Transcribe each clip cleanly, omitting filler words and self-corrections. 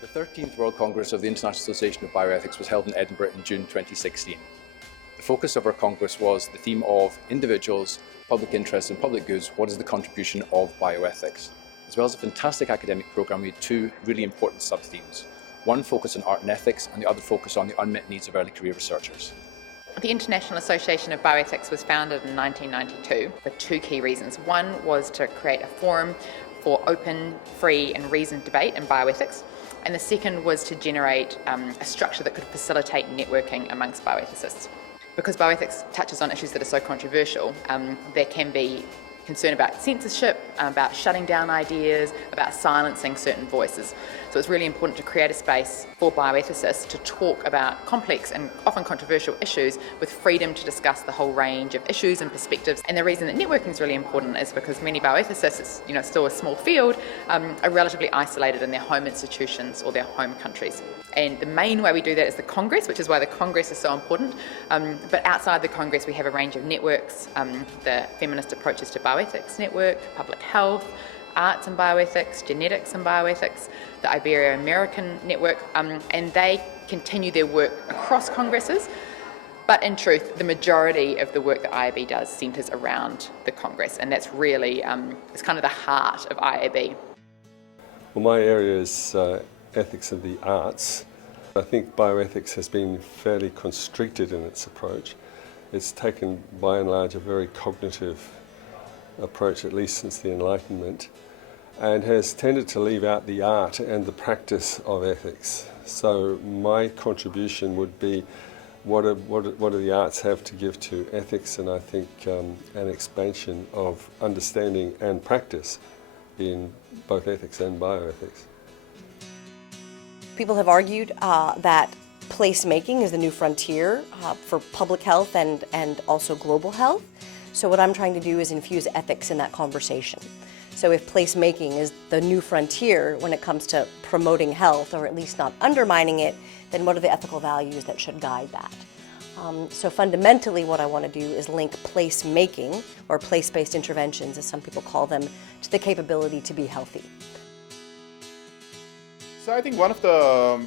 The 13th World Congress of the International Association of Bioethics was held in Edinburgh in June 2016. The focus of our Congress was the theme of individuals, public interest and public goods, what is the contribution of bioethics? As well as a fantastic academic programme, we had two really important sub-themes. One focused on art and ethics and the other focused on the unmet needs of early career researchers. The International Association of Bioethics was founded in 1992 for two key reasons. One was to create a forum for open, free and reasoned debate in bioethics. And the second was to generate a structure that could facilitate networking amongst bioethicists. Because bioethics touches on issues that are so controversial, there can be concern about censorship, about shutting down ideas, about silencing certain voices. So it's really important to create a space for bioethicists to talk about complex and often controversial issues with freedom to discuss the whole range of issues and perspectives. And the reason that networking is really important is because many bioethicists, it's still a small field, are relatively isolated in their home institutions or their home countries. And the main way we do that is the Congress, which is why the Congress is so important. But outside the Congress, we have a range of networks, the Feminist Approaches to Bioethics Network, Public Health, Arts and Bioethics, Genetics and Bioethics, the Ibero-American Network, and they continue their work across Congresses. But in truth, the majority of the work that IAB does centres around the Congress, and that's really, it's kind of the heart of IAB. Well, my area is ethics of the arts. I think bioethics has been fairly constricted in its approach. It's taken by and large a very cognitive approach, at least since the Enlightenment, and has tended to leave out the art and the practice of ethics. So my contribution would be what do the arts have to give to ethics, and I think an expansion of understanding and practice in both ethics and bioethics. People have argued that placemaking is the new frontier for public health and also global health. So what I'm trying to do is infuse ethics in that conversation. So if placemaking is the new frontier when it comes to promoting health, or at least not undermining it, then what are the ethical values that should guide that? So fundamentally what I want to do is link placemaking, or place-based interventions as some people call them, to the capability to be healthy. So I think one of the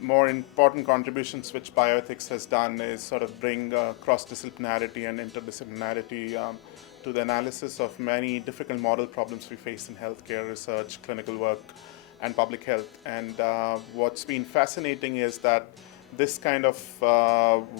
more important contributions which bioethics has done is sort of bring cross-disciplinarity and interdisciplinarity to the analysis of many difficult model problems we face in healthcare research, clinical work, and public health. And what's been fascinating is that this kind of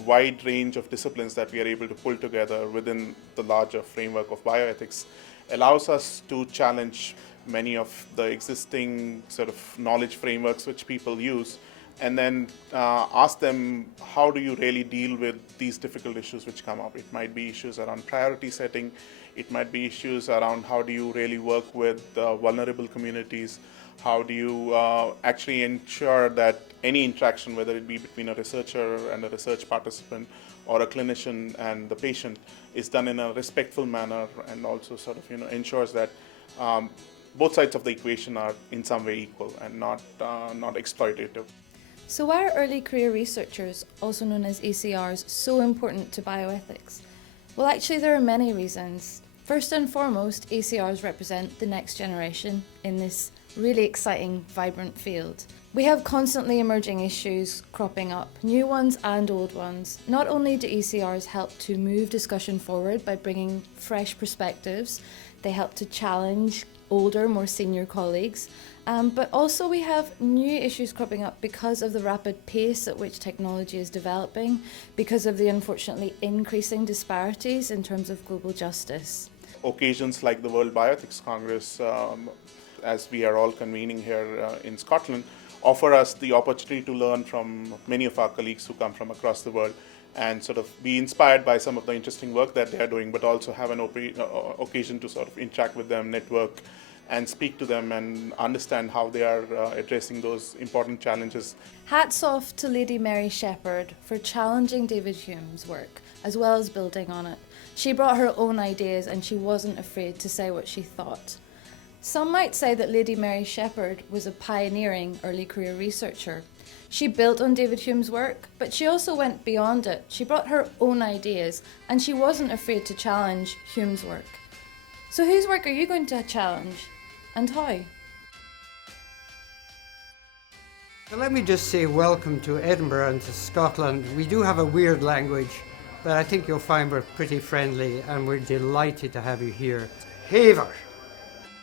wide range of disciplines that we are able to pull together within the larger framework of bioethics allows us to challenge many of the existing sort of knowledge frameworks which people use, and then ask them, how do you really deal with these difficult issues which come up? It might be issues around priority setting, it might be issues around how do you really work with vulnerable communities, how do you actually ensure that any interaction, whether it be between a researcher and a research participant or a clinician and the patient, is done in a respectful manner, and also sort of ensures that both sides of the equation are in some way equal and not exploitative. So why are early career researchers, also known as ACRs, so important to bioethics? Well, actually there are many reasons. First and foremost, ACRs represent the next generation in this really exciting, vibrant field. We have constantly emerging issues cropping up, new ones and old ones. Not only do ACRs help to move discussion forward by bringing fresh perspectives, they help to challenge older, more senior colleagues, but also we have new issues cropping up because of the rapid pace at which technology is developing, because of the unfortunately increasing disparities in terms of global justice. Occasions like the World Bioethics Congress, as we are all convening here in Scotland, offer us the opportunity to learn from many of our colleagues who come from across the world and sort of be inspired by some of the interesting work that they are doing, but also have an occasion to sort of interact with them, network, and speak to them and understand how they are addressing those important challenges. Hats off to Lady Mary Shepherd for challenging David Hume's work, as well as building on it. She brought her own ideas and she wasn't afraid to say what she thought. Some might say that Lady Mary Shepherd was a pioneering early career researcher. She built on David Hume's work, but she also went beyond it. She brought her own ideas and she wasn't afraid to challenge Hume's work. So whose work are you going to challenge? And how? Well, let me just say welcome to Edinburgh and to Scotland. We do have a weird language, but I think you'll find we're pretty friendly and we're delighted to have you here. Haver.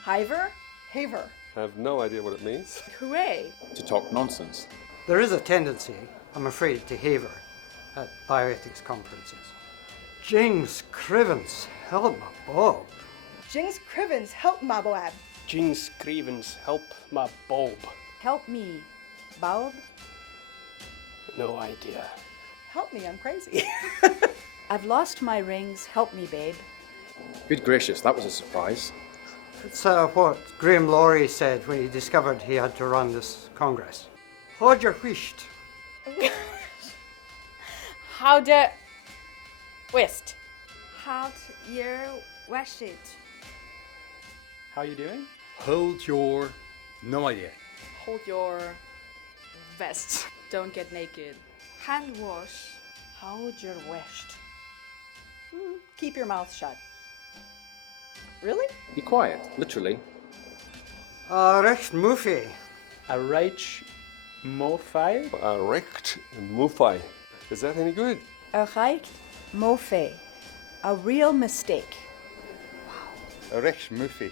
Hiver? Haver. I have no idea what it means. Hooray! To talk nonsense. There is a tendency, I'm afraid, to haver at bioethics conferences. Jings Crivens, help my Bob. Jings Crivens, help my Boab. Jings Crivens, help my Bob. Help me, Bob. No idea. Help me, I'm crazy. I've lost my rings, help me, babe. Good gracious, that was a surprise. It's what Graham Laurie said when he discovered he had to run this Congress. Hold your whisht. How the West. Halt your washit. How you doing? Hold your... no idea. Hold your vest. Don't get naked. Hand wash. Hold your west. Keep your mouth shut. Really? Be quiet, literally. Recht Muffy. A reich mofai? Recht Mufai. Is that any good? A right mofe. A real mistake. A recht muffy.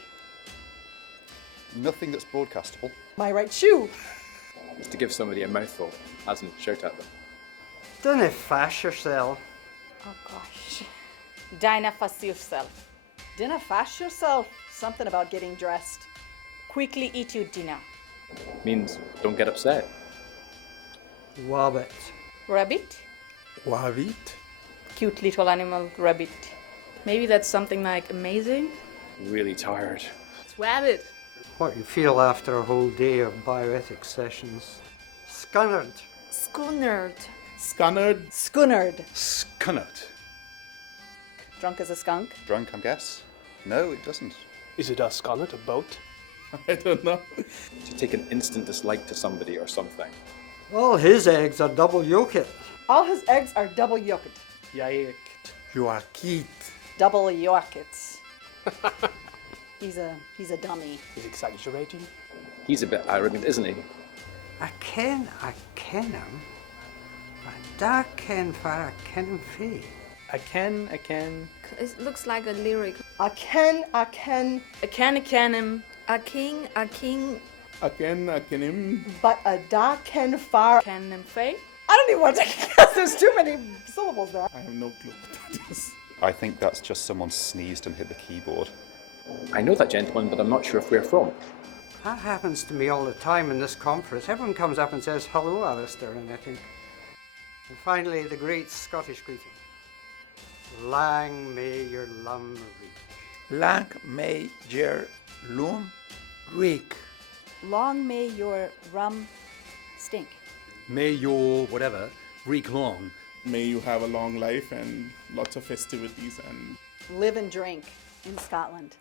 Nothing that's broadcastable. My right shoe. It's to give somebody a mouthful, as in shout at them. Dunna fash yourself. Oh gosh. Dinah fuss yourself. Dinner fash yourself. Something about getting dressed. Quickly eat your dinner. Means don't get upset. Wabbit. Rabbit. Wavit. Cute little animal rabbit. Maybe that's something like amazing. Really tired. Swabbit. What you feel after a whole day of bioethics sessions. Scunnard. Schoonerd. Scunnered. Schoonerd. Scunnert. Drunk as a skunk. Drunk, I guess. No, it doesn't. Is it a sconnet, a boat? I don't know. To take an instant dislike to somebody or something. All his eggs are double yolked. All his eggs are double yolked. Yiked. You are Keith. Double yolked. He's a dummy. He's exaggerating. He's a bit arrogant, isn't he? I ken him. But da ken far I ken him fee. I can. It looks like a lyric. I can. A can him. A king. Aken him. But a da ken far. Can him fay. I don't even want to take a guess. There's too many syllables there. I have no clue what that is. I think that's just someone sneezed and hit the keyboard. I know that gentleman, but I'm not sure if we're from. That happens to me all the time in this conference. Everyone comes up and says, hello, Alistair, and I think. And finally, the great Scottish greeting. Lang may your lum reach. Lang may your lum reek. Long may your rum stink. May your whatever reek long. May you have a long life and lots of festivities and Live and drink in Scotland.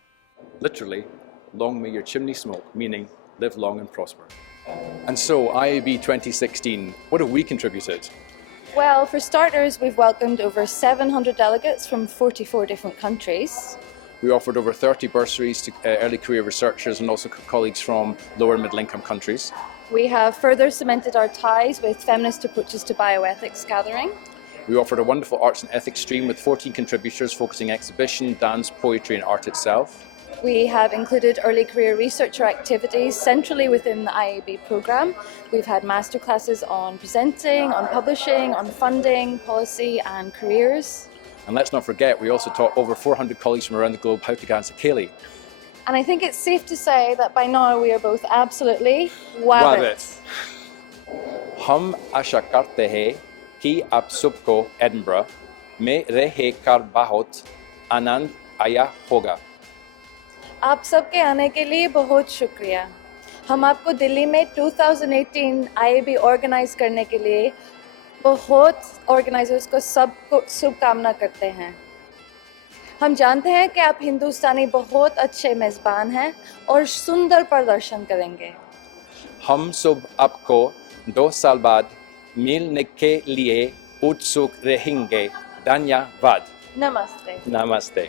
Literally, long may your chimney smoke, meaning live long and prosper. And so, IAB 2016, what have we contributed? Well, for starters, we've welcomed over 700 delegates from 44 different countries. We offered over 30 bursaries to early career researchers and also colleagues from lower and middle income countries. We have further cemented our ties with feminist approaches to bioethics gathering. We offered a wonderful arts and ethics stream with 14 contributors focusing exhibition, dance, poetry and art itself. We have included early career researcher activities centrally within the IAB programme. We've had masterclasses on presenting, on publishing, on funding, policy and careers. And let's not forget, we also taught over 400 colleagues from around the globe how to dance a ceilidh. And I think it's safe to say that by now we are both absolutely wabbit. Hum asha karte hai ki ab subko Edinburgh mein rahe kar bahut anand aya hoga. आप सबके आने के लिए बहुत शुक्रिया। हम आपको दिल्ली में 2018 IAB ऑर्गेनाइज करने के लिए बहुत ऑर्गेनाइजर्स को सबको शुभकामना करते हैं। हम जानते हैं कि आप हिंदुस्तानी बहुत अच्छे मेज़बान हैं और सुंदर प्रदर्शन करेंगे। हम सब आपको 2 साल बाद मिलने के लिए उत्सुक रहेंगे। धन्यवाद। नमस्ते। Namaste.